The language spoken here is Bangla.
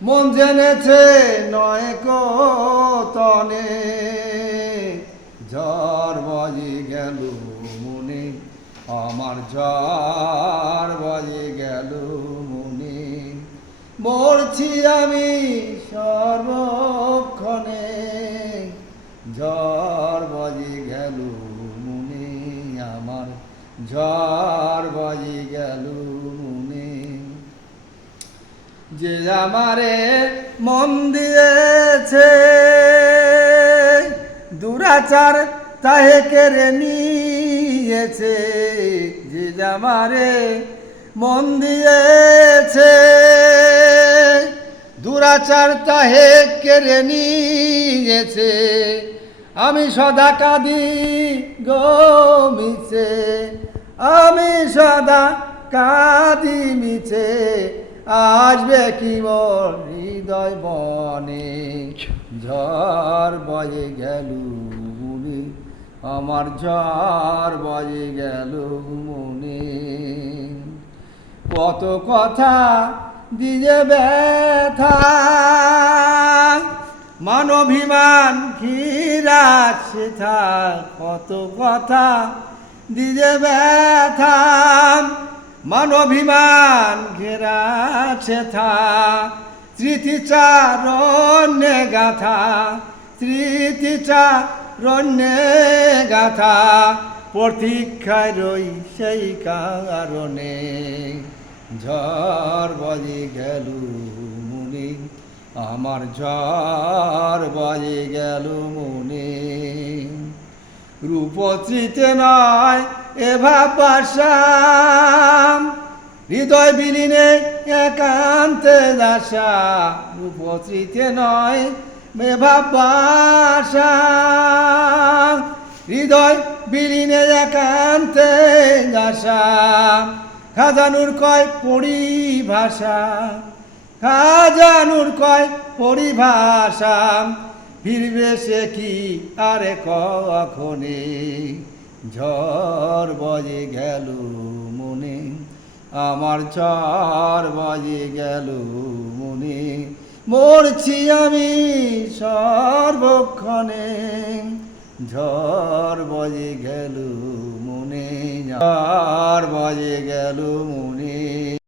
মন জেনেছে নয় তনে ঝড় বাজে গেল মনে আমার ঝড় বাজে গেল মনে মরছি আমি সর্বক্ষণে ঝড় বাজে গেল মনে আমার ঝড় বাজে গেল মনে যে আমারে মন দিয়েছে দুরাচার তাহে কেড়ে নিয়েছে যে আমারে মন দিয়েছে দুরাচার তাহে কেড়ে নিয়েছে আমি সদা কাঁদি গো মিছে আমি সদা কাঁদি মিছে আসবে কি মোর হৃদয় বনে ঝড় বয়ে গেল মনে আমার ঝড় বয়ে গেল মনে কত কথা দিয়ে ব্যথা মানবিমান ঘিরা সেথা কত কথা দিয়ে ব্যথা মানবিমান ঘেরা সেথা স্মৃতিচারণ্যে গাথা স্মৃতিচারণ্যে গাথা প্রতীক্ষায় রই সেই কারণে ঝড় বাজে গেল মনে আমার ঝড় বাজে গেল মনে রূপচিতে নয় এভাবাসা হৃদয় বিলীনে একান্তে দাসা রূপচিতে নয় এভাবাসা হৃদয় বিলীনে একান্তে দাসা খাজানুর কয় পরিভাষা খাজানুর কয় পরিভাষা ফিরবে সে কি আরে কখনে ঝড় বাজে গেল মনে আমার ঝড় বাজে গেল মনে মরছি আমি সর্বক্ষণে ঝড় বাজে গেল মনে ঝড় বাজে গেল মনে।